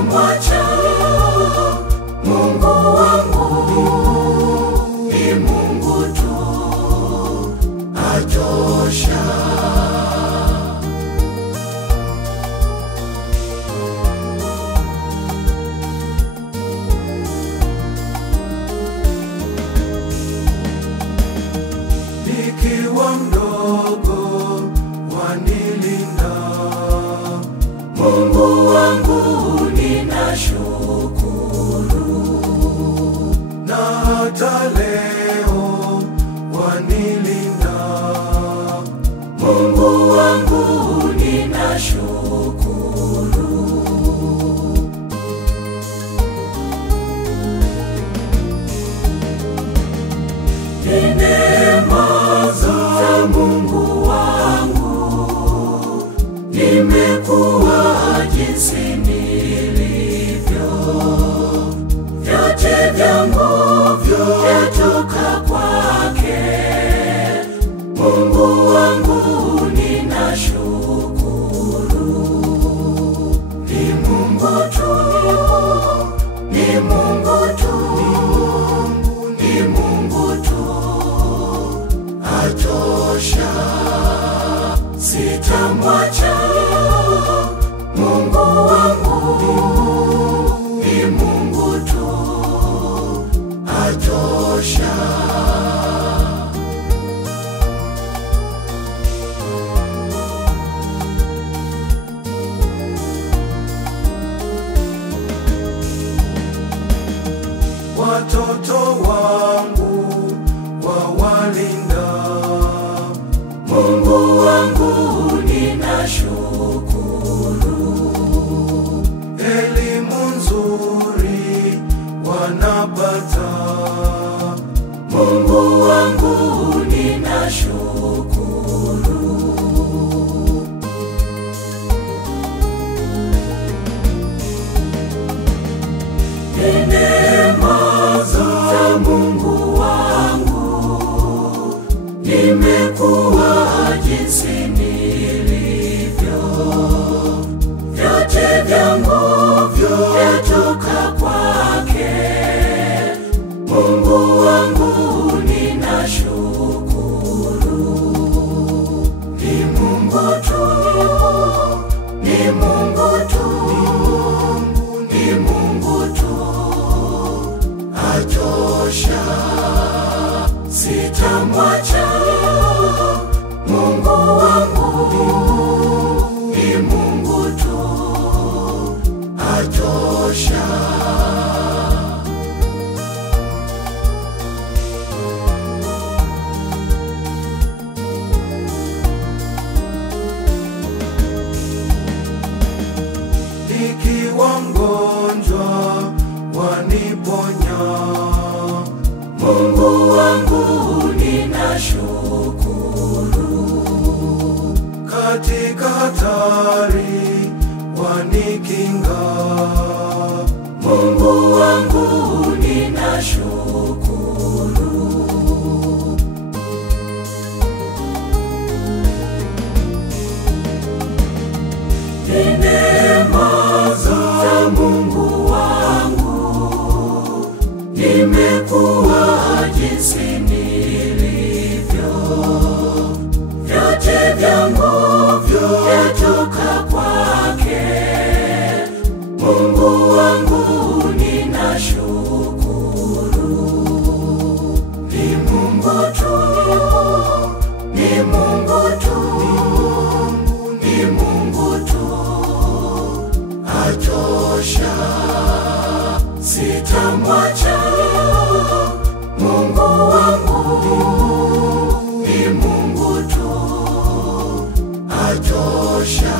sitamwacha. Mungu wangu ni Mungu tu, atosha. Nikiwa mdogo wanilinda, Mungu wangu ninashukuru. Na hata leo wanilinda, Mungu wangu ninashukuru. Ni neema za Mungu wangu, nimekuwa jinsi nilivyo. Vyote vyangu vyatoka kwake. Mungu wangu ninashukuru. Ni Mungu tu, ni Mungu tu, ni Mungu tu, atosha. Sitamwacha. Mungu wangu ni Mungu tu, atosha. Watoto wangu wawalinda, Mungu wangu ninashukuru. Elimu nzuri wanapata, Mungu wangu ninashukuru. Ni neema za Mungu wangu, nimekuwa jinsi nilivyo. Vyote vyangu vyatoka kwake. Mungu wangu ninashukuru. Ni Mungu tu, ni Mungu tu, ni Mungu tu, atosha. Sitamwacha. Mungu wangu ni Mungu tu, atosha. Nikiwa mgonjwa waniponya, Mungu wangu ninashukuru. Katika hatari wanikinga, Mungu wangu ninashukuru. Ni neema za Mungu wangu, nimekuwa jinsi nilivyo. Vyote vyangu vyatoka kwake. Mungu wangu ninashukuru. Ni Mungu tu, ni Mungu tu, ni Mungu tu, atosha. Sitamwacha. Mungu wangu ni Mungu tu, atosha.